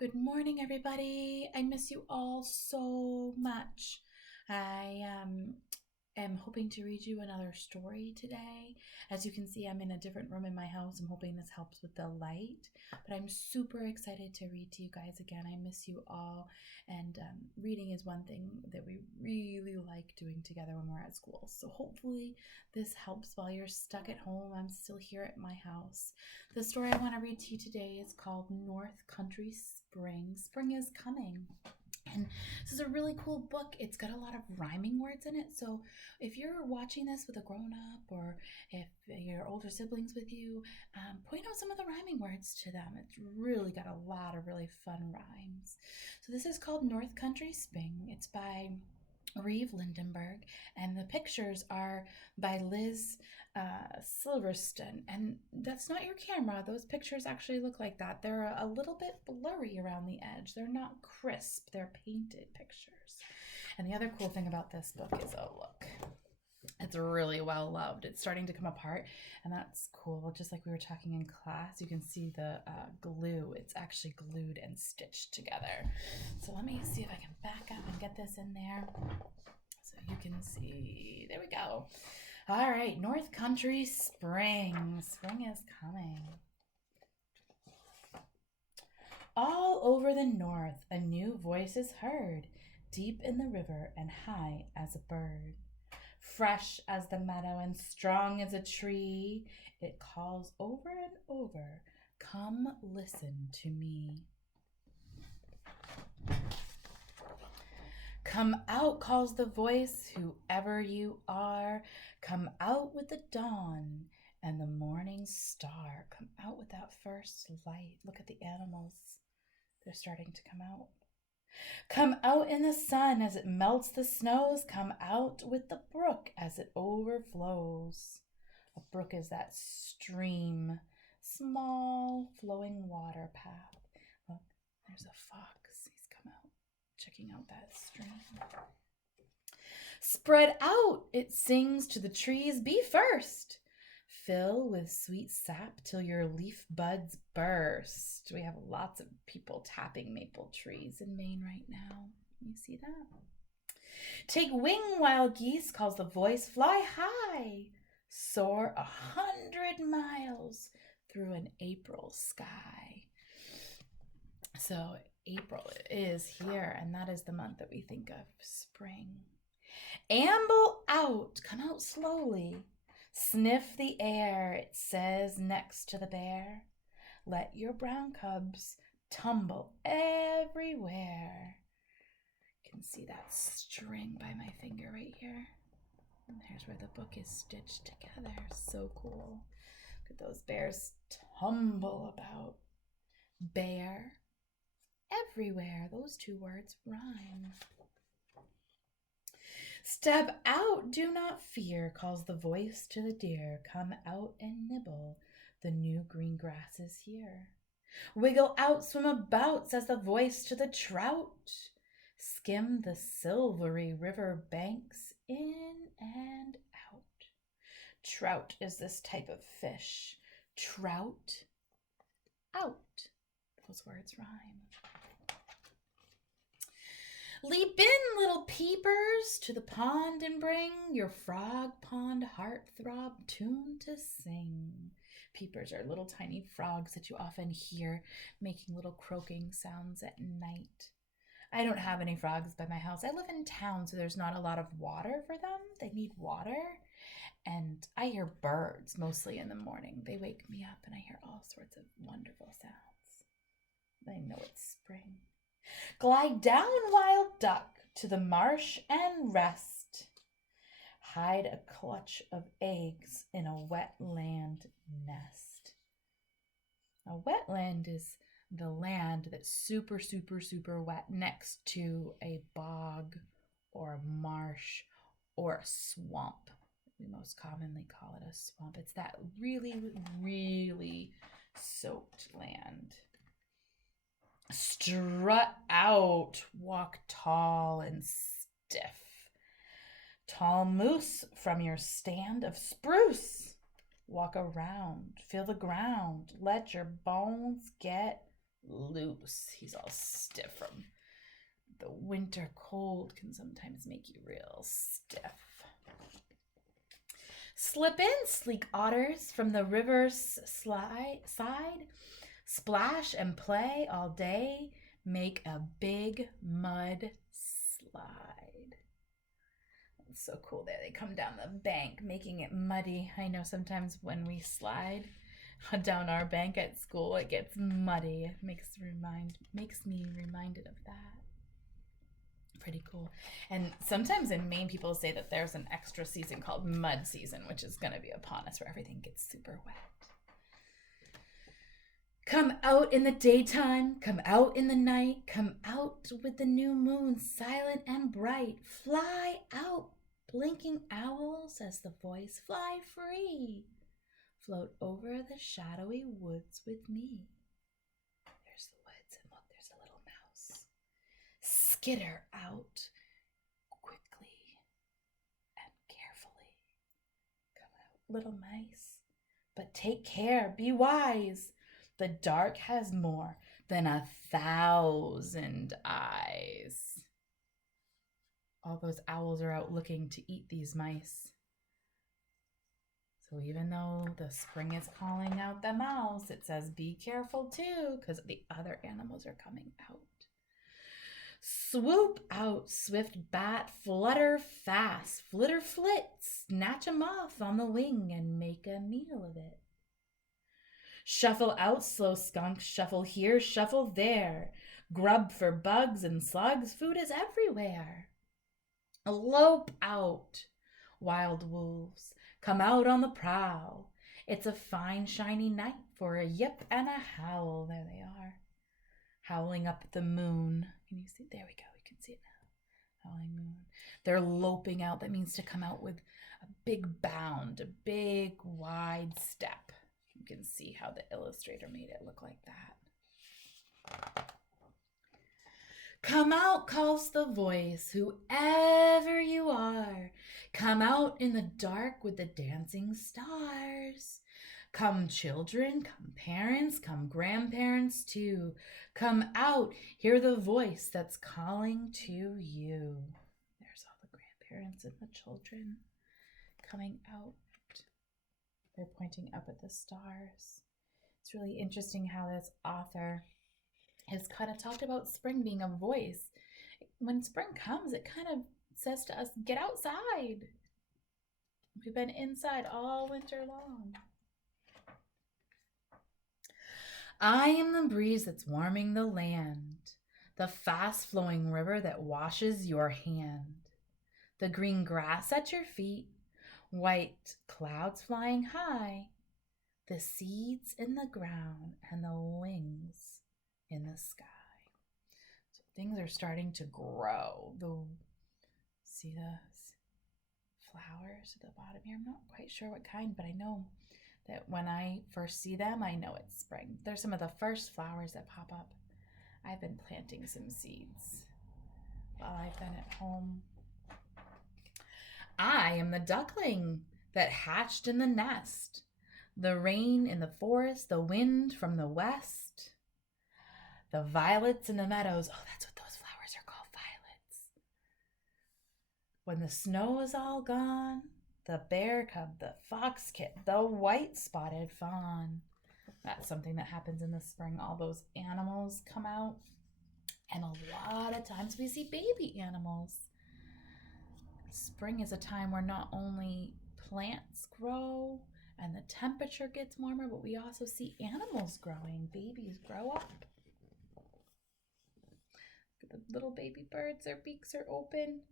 Good morning, everybody. I miss you all so much. I am hoping to read you another story today. As you can see, I'm in a different room in my house. I'm hoping this helps with the light, but I'm super excited to read to you guys again. I miss you all, and reading is one thing that we really like doing together when we're at school. So hopefully this helps while you're stuck at home. I'm still here at my house. The story I want to read to you today is called North Country Spring. Spring is coming. And this is a really cool book. It's got a lot of rhyming words in it. So if you're watching this with a grown up or if your older siblings with you, point out some of the rhyming words to them. It's really got a lot of really fun rhymes. So this is called North Country Spring. It's by Reeve Lindenberg, and the pictures are by Liz Silverstone. And that's not your camera. Those pictures actually look like that. They're a little bit blurry around the edge. They're not crisp. They're painted pictures. And the other cool thing about this book is, oh, look. It's really well loved. It's starting to come apart, and that's cool. Just like we were talking in class, you can see the glue. It's actually glued and stitched together. So let me see if I can back up and get this in there so you can see. There we go. All right, North Country Spring. Spring is coming. All over the north, a new voice is heard, deep in the river and high as a bird. Fresh as the meadow and strong as a tree, it calls over and over, come listen to me. Come out, calls the voice, whoever you are. Come out with the dawn and the morning star. Come out with that first light. Look at the animals. They're starting to come out. Come out in the sun as it melts the snows. Come out with the brook as it overflows. A brook is that stream, small flowing water path. Look, there's a fox. He's come out, checking out that stream. Spread out, it sings to the trees, be first. Fill with sweet sap till your leaf buds burst. We have lots of people tapping maple trees in Maine right now. You see that? Take wing, wild geese, calls the voice. Fly high. Soar 100 miles through an April sky. So April is here, and that is the month that we think of spring. Amble out. Come out slowly. Sniff the air, it says next to the bear. Let your brown cubs tumble everywhere. You can see that string by my finger right here. And there's where the book is stitched together. So cool. Look at those bears tumble about. Bear, everywhere. Those two words rhyme. Step out, do not fear, calls the voice to the deer. Come out and nibble, the new green grass is here. Wiggle out, swim about, says the voice to the trout. Skim the silvery river banks in and out. Trout is this type of fish. Trout, out. Those words rhyme. Leap in, little peepers, to the pond and bring your frog pond heartthrob tune to sing. Peepers are little tiny frogs that you often hear making little croaking sounds at night. I don't have any frogs by my house. I live in town, so there's not a lot of water for them. They need water. And I hear birds mostly in the morning. They wake me up and I hear all sorts of wonderful sounds. I know it's spring. Glide down, wild duck, to the marsh and rest. Hide a clutch of eggs in a wetland nest. A wetland is the land that's super, super, super wet next to a bog or a marsh or a swamp. We most commonly call it a swamp. It's that really, really soaked land. Strut out, walk tall and stiff. Tall moose from your stand of spruce. Walk around, feel the ground, let your bones get loose. He's all stiff from the winter cold can sometimes make you real stiff. Slip in, sleek otters, from the river's side. Splash and play all day. Make a big mud slide. It's so cool there. They come down the bank, making it muddy. I know sometimes when we slide down our bank at school, it gets muddy. It makes me reminded of that. Pretty cool. And sometimes in Maine, people say that there's an extra season called mud season, which is going to be upon us, where everything gets super wet. Come out in the daytime, come out in the night, come out with the new moon, silent and bright. Fly out, blinking owls, as the voice, fly free. Float over the shadowy woods with me. There's the woods, and look, there's a little mouse. Skitter out quickly and carefully. Come out, little mice, but take care, be wise. The dark has more than 1,000 eyes. All those owls are out looking to eat these mice. So even though the spring is calling out the mouse, it says be careful too, because the other animals are coming out. Swoop out, swift bat, flutter fast, flitter flit, snatch 'em off on the wing and make a meal of it. Shuffle out, slow skunk, shuffle here, shuffle there. Grub for bugs and slugs, food is everywhere. Lope out, wild wolves, come out on the prowl. It's a fine, shiny night for a yip and a howl. There they are, howling up at the moon. Can you see? There we go. We can see it now. Howling moon. They're loping out. That means to come out with a big bound, a big, wide step. You can see how the illustrator made it look like that. Come out, calls the voice, whoever you are. Come out in the dark with the dancing stars. Come children, come parents, come grandparents too. Come out, hear the voice that's calling to you. There's all the grandparents and the children coming out. They're pointing up at the stars. It's really interesting how this author has kind of talked about spring being a voice. When spring comes, it kind of says to us, get outside. We've been inside all winter long. I am the breeze that's warming the land, the fast-flowing river that washes your hand, the green grass at your feet, white clouds flying high, the seeds in the ground and the wings in the sky. So things are starting to grow. See the flowers at the bottom here? I'm not quite sure what kind, but I know that when I first see them, I know it's spring. They're some of the first flowers that pop up. I've been planting some seeds while I've been at home. I am the duckling that hatched in the nest, the rain in the forest, the wind from the west, the violets in the meadows. Oh, that's what those flowers are called, violets. When the snow is all gone, the bear cub, the fox kit, the white spotted fawn. That's something that happens in the spring. All those animals come out, and a lot of times we see baby animals. Spring is a time where not only plants grow and the temperature gets warmer, but we also see animals growing. Babies grow up. The little baby birds, their beaks are open.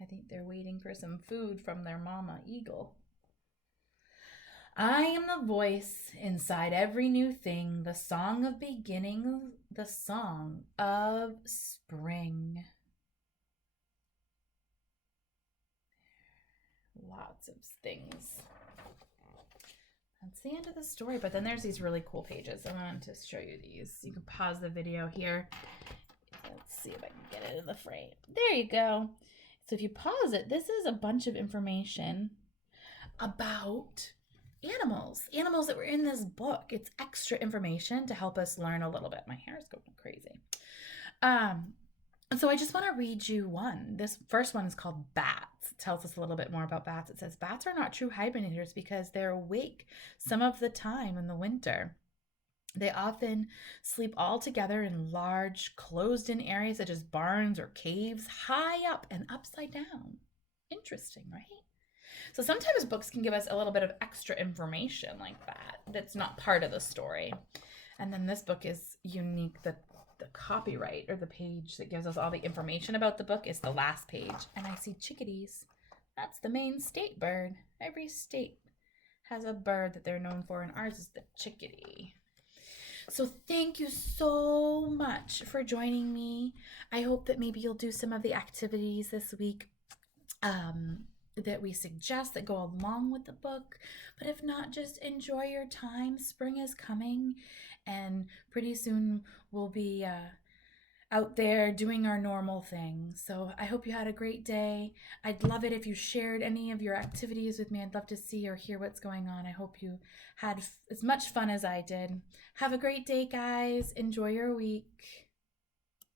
I think they're waiting for some food from their mama eagle. I am the voice inside every new thing, the song of beginning, the song of spring. Lots of things. That's the end of the story, but then there's these really cool pages. I wanted to show you these. You can pause the video here. Let's see if I can get it in the frame. There you go. So if you pause it, this is a bunch of information about animals that were in this book. It's extra information to help us learn a little bit. My hair is going crazy. Um, so I just want to read you one. This first one is called Bats. It tells us a little bit more about bats. It says bats are not true hibernators because they're awake some of the time in the winter. They often sleep all together in large, closed in areas such as barns or caves, high up and upside down. Interesting, right? So sometimes books can give us a little bit of extra information like that that's not part of the story. And then this book is unique. The copyright or the page that gives us all the information about the book is the last page. And I see chickadees. That's the main state bird. Every state has a bird that they're known for, and ours is the chickadee. So thank you so much for joining me. I hope that maybe you'll do some of the activities this week that we suggest that go along with the book. But if not, just enjoy your time. Spring is coming, and pretty soon we'll be out there doing our normal thing. So I hope you had a great day. I'd love it if you shared any of your activities with me. I'd love to see or hear what's going on. I hope you had as much fun as I did. Have a great day, guys. Enjoy your week.